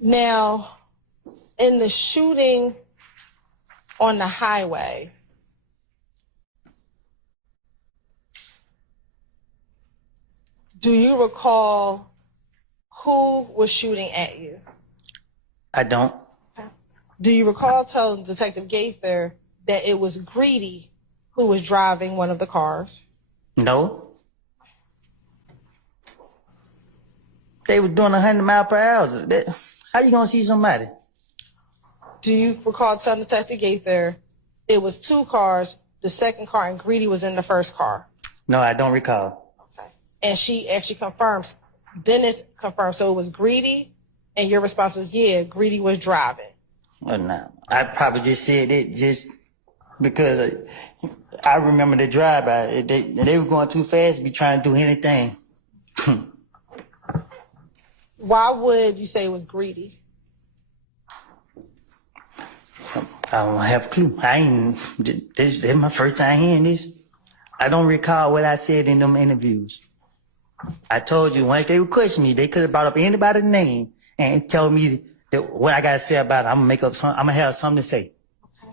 Now, in the shooting on the highway, do you recall who was shooting at you? I don't. Okay. Do you recall telling Detective Gaither that it was Greedy who was driving one of the cars? No. They were doing 100 miles per hour. How you gonna see somebody? Do you recall telling Detective Gaither it was two cars, the second car, and Greedy was in the first car? No, I don't recall. Okay. And she actually confirms, Dennis confirmed, so it was Greedy, and your response was, yeah, Greedy was driving. Well, no. I probably just said it just because I remember the drive-by. They were going too fast to be trying to do anything. Why would you say it was Greedy? I don't have a clue. This is my first time hearing this. I don't recall what I said in them interviews. I told you, once they would question me, they could have brought up anybody's name and tell me that what I got to say about it. I'm going to have something to say. Okay.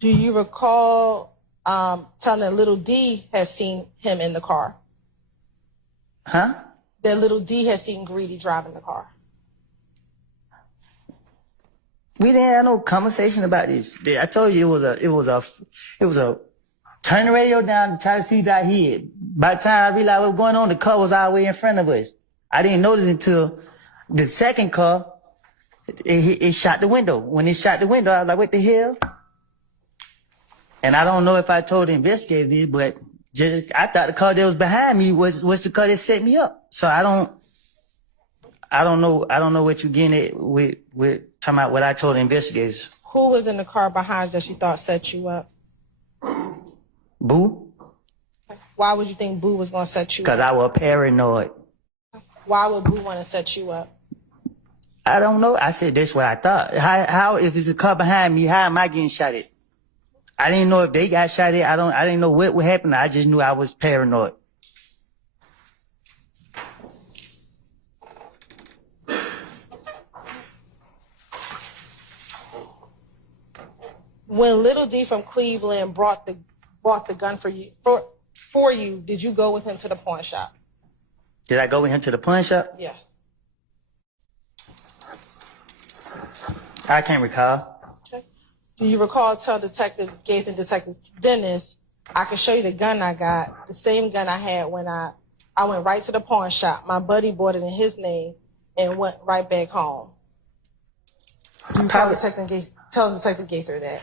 Do you recall telling that Little D has seen him in the car? Huh? That Little D has seen Greedy driving the car. We didn't have no conversation about this. I told you it was a turn the radio down to try to see that head. By the time I realized what was going on, the car was all the way in front of us. I didn't notice until the second car, it shot the window. When it shot the window, I was like, what the hell? And I don't know if I told the investigator this, but I thought the car that was behind me was the car that set me up. So I don't know what you're getting at with talking about what I told the investigators. Who was in the car behind that you thought set you up? Boo. Why would you think Boo was going to set you up? Because I was paranoid. Why would Boo want to set you up? I don't know. I said that's what I thought. How if it's a car behind me, how am I getting shot at? I didn't know if they got shot at. I didn't know what would happen. I just knew I was paranoid. When Little D from Cleveland bought the gun for you, did you go with him to the pawn shop? Did I go with him to the pawn shop? Yeah. I can't recall. Okay. Do you recall telling Detective Gaither and Detective Dennis, I can show you the gun I got, the same gun I had when I went right to the pawn shop. My buddy bought it in his name and went right back home. Do you tell Detective Gaither that?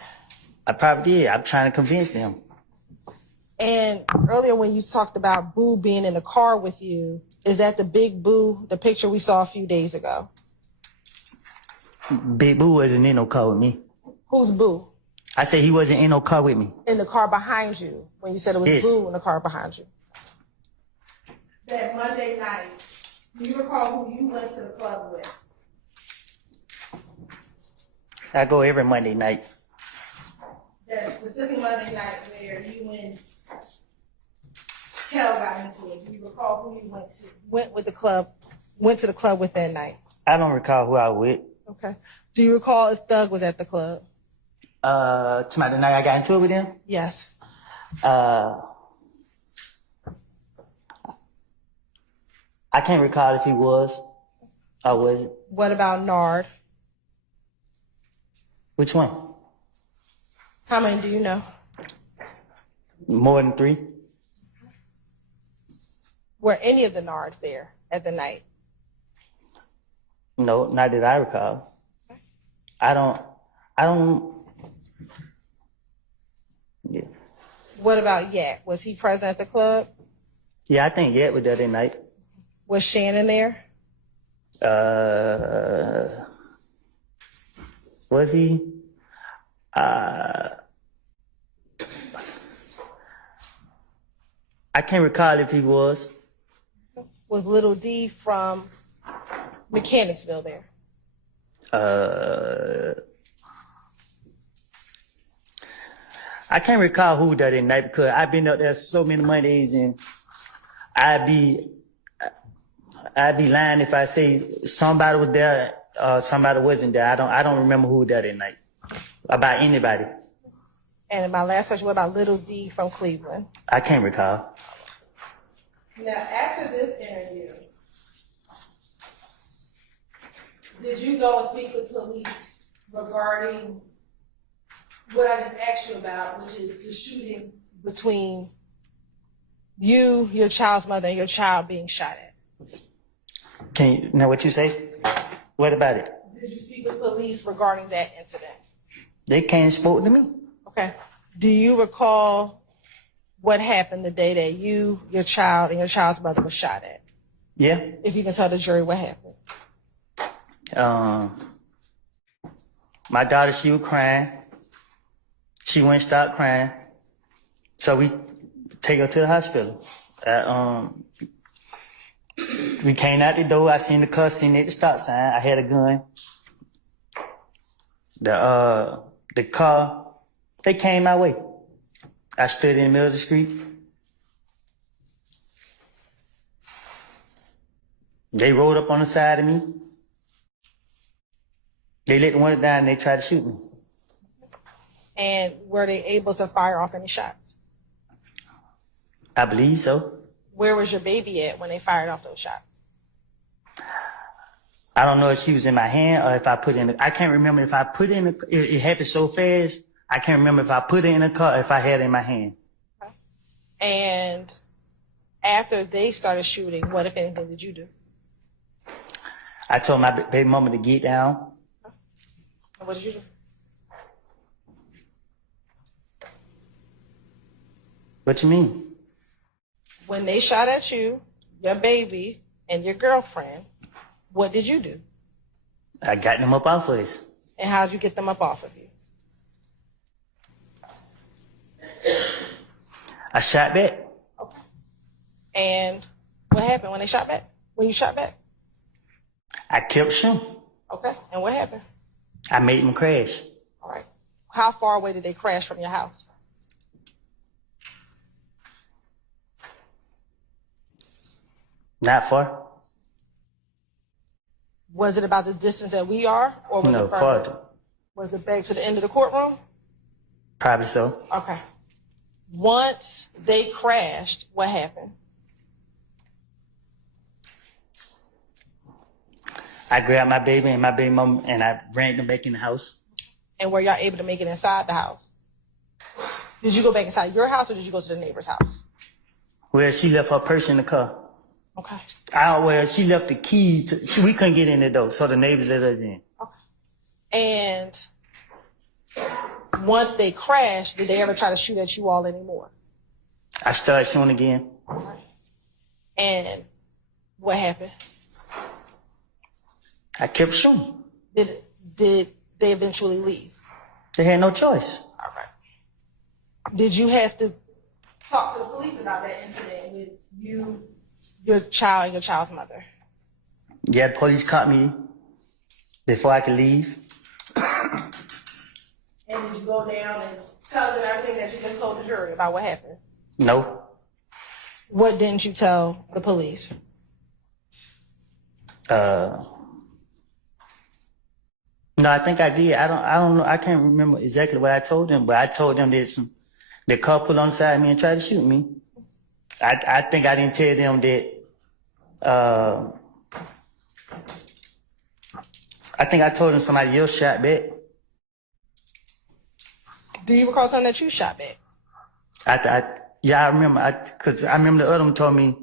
I probably did. I'm trying to convince them. And earlier when you talked about Boo being in the car with you, is that the big Boo, the picture we saw a few days ago? Big Boo wasn't in no car with me. Who's Boo? I said he wasn't in no car with me. In the car behind you, when you said it was Yes. Boo in the car behind you. That Monday night, do you recall who you went to the club with? I go every Monday night. That specific Monday night where you and Kel got into it. Do you recall who you went to the club with that night? I don't recall who I was with. Okay. Do you recall if Thug was at the club? Tonight the night I got into it with him? Yes. I can't recall if he was or wasn't. What about Nard? Which one? How many do you know? More than 3. Were any of the Nards there at the night? No, not that I recall. I don't. Yeah. What about Yak? Was he present at the club? Yeah, I think Yak was there that night. Was Shannon there? Was he? I can't recall if he was. Was Little D from Mechanicsville there? I can't recall who that night because I've been up there so many Mondays and I'd be lying if I say somebody was there somebody wasn't there. I don't remember who was there that night. About anybody. And my last question, what about little D from Cleveland? I can't recall. Now, after this interview, did you go and speak with police regarding what I just asked you about, which is the shooting between you, your child's mother, and your child being shot at? Can you know what you say? What about it? Did you speak with police regarding that incident? They came and spoke to me. Okay. Do you recall what happened the day that you, your child, and your child's mother was shot at? Yeah. If you can tell the jury what happened. My daughter, she was crying. She wouldn't stop crying. So we take her to the hospital. We came out the door. I seen the car, seen it at the stop sign. I had a gun. The car, they came my way. I stood in the middle of the street. They rolled up on the side of me. They let the window down and they tried to shoot me. And were they able to fire off any shots? I believe so. Where was your baby at when they fired off those shots? I don't know if she was in my hand or if I put in I can't remember if I put in it happened so fast. I can't remember if I put it in the car or if I had it in my hand. Okay. And after they started shooting, what, if anything, did you do? I told my baby mama to get down. And what did you do? What you mean? When they shot at you, your baby, and your girlfriend, what did you do? I got them up off of us. And how did you get them up off of you? I shot back. Okay. And what happened when they shot back? When you shot back? I kept shooting. Okay. And what happened? I made them crash. All right. How far away did they crash from your house? Not far. Was it about the distance that we are? Or was No, it further? farther. Was it back to the end of the courtroom? Probably so. Okay. Once they crashed, what happened? I grabbed my baby and my baby mom and I ran them back in the house. And were y'all able to make it inside the house? Did you go back inside your house or did you go to the neighbor's house? Well, she left her purse in the car. Okay. She left the keys. We couldn't get in the door, so the neighbors let us in. Okay. And once they crashed, did they ever try to shoot at you all anymore? I started shooting again. Okay. And what happened? I kept shooting. Did they eventually leave? They had no choice. All right. Did you have to talk to the police about that incident with you, your child, and your child's mother? Yeah, the police caught me before I could leave. And did you go down and tell them everything that you just told the jury about what happened? No. What didn't you tell the police? No, I think I did. I don't know. I can't remember exactly what I told them, but I told them that the car pulled on the side of me and tried to shoot me. I think I didn't tell them that. I think I told them somebody else shot back. Do you recall something that you shot back? I remember. Cause I remember the other one told me.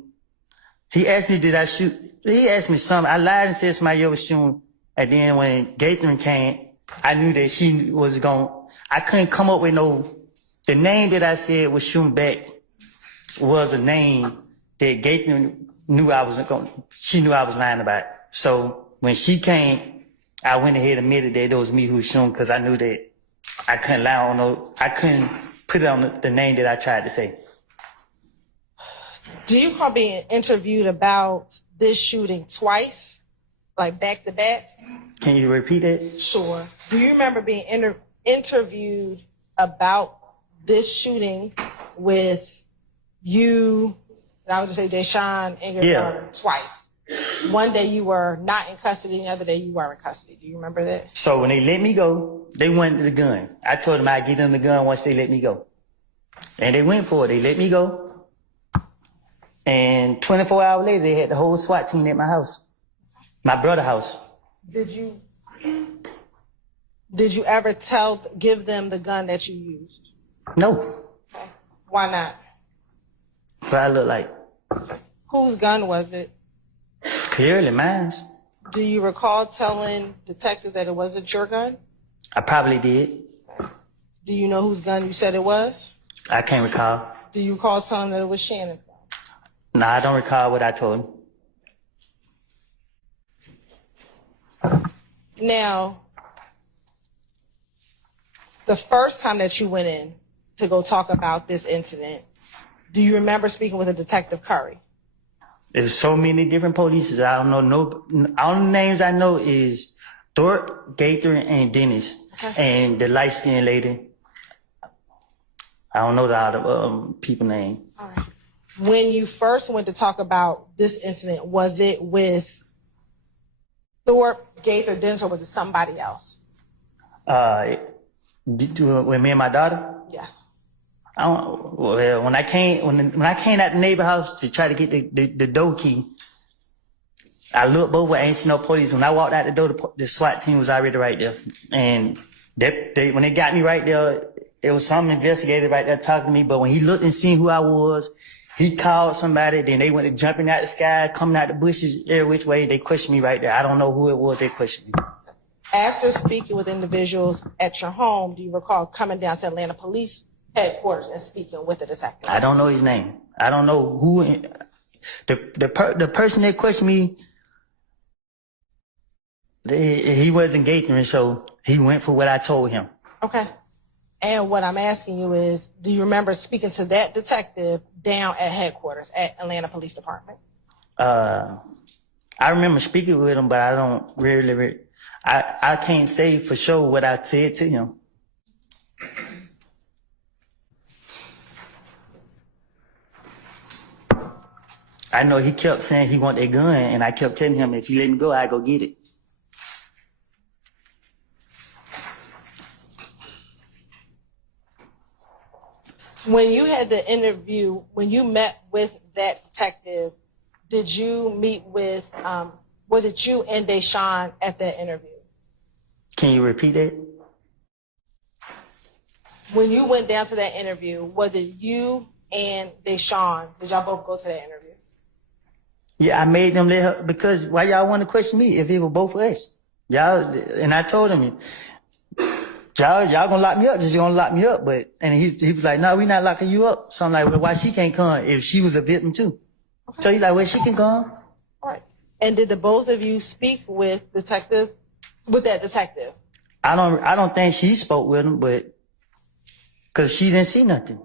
He asked me, did I shoot? He asked me something. I lied and said somebody else was shooting. And then when Gaither came, I knew that she was I couldn't come up with the name that I said was shooting back was a name that Gaither knew she knew I was lying about. So when she came, I went ahead and admitted that it was me who was shooting because I knew that I couldn't lie on I couldn't put it on the name that I tried to say. Do you recall being interviewed about this shooting twice, like back to back? Can you repeat it? Sure. Do you remember being interviewed about this shooting with you, and I would just say Deshaun and your daughter twice? one day you were not in custody, and the other day you were in custody. Do you remember that? So when they let me go, they wanted the gun. I told them I'd give them the gun once they let me go. And they went for it. They let me go. And 24 hours later, they had the whole SWAT team at my house. My brother's house. Did you ever give them the gun that you used? No. Okay. Why not? What I look like. Whose gun was it? Clearly mine. Do you recall telling detectives that it wasn't your gun? I probably did. Do you know whose gun you said it was? I can't recall. Do you recall telling them that it was Shannon's gun? No, I don't recall what I told him. Now, the first time that you went in to go talk about this incident, do you remember speaking with a Detective Curry? There's so many different polices. I don't know. All the names I know is Thorpe, Gaither, and Dennis. Okay. And the light-skinned lady. I don't know the other people name. All right. When you first went to talk about this incident, was it with Thorpe, Gaither, Dennis, or was it somebody else? With me and my daughter? Yes. When I came out the neighbor house to try to get the door key, I looked both ways. I ain't see no police. When I walked out the door, the SWAT team was already right there. And when they got me right there, it was some investigator right there talking to me. But when he looked and seen who I was, he called somebody. Then they went to jumping out the sky, coming out the bushes, every which way. They questioned me right there. I don't know who it was. They questioned me. After speaking with individuals at your home, do you recall coming down to Atlanta Police Headquarters and speaking with the detective? I don't know his name. I don't know who. The person that questioned me, he wasn't engaging, so he went for what I told him. Okay. And what I'm asking you is, do you remember speaking to that detective down at headquarters at Atlanta Police Department? I remember speaking with him, but I don't really I can't say for sure what I said to him. I know he kept saying he wanted a gun, and I kept telling him, if you let me go, I go get it. When you had the interview, when you met with that detective, did you meet with, was it you and Deshaun at that interview? Can you repeat that? When you went down to that interview, was it you and Deshaun? Did y'all both go to that interview? Yeah, I made them let her, because why y'all want to question me if it was both of us? Y'all, and I told him, y'all gonna lock me up, just gonna lock me up. And he was like, no, we not locking you up. So I'm like, well, why she can't come if she was a victim too? Okay. So he's like, well, she can come. All right. And did the both of you speak with that detective? I don't think she spoke with him, but cause she didn't see nothing.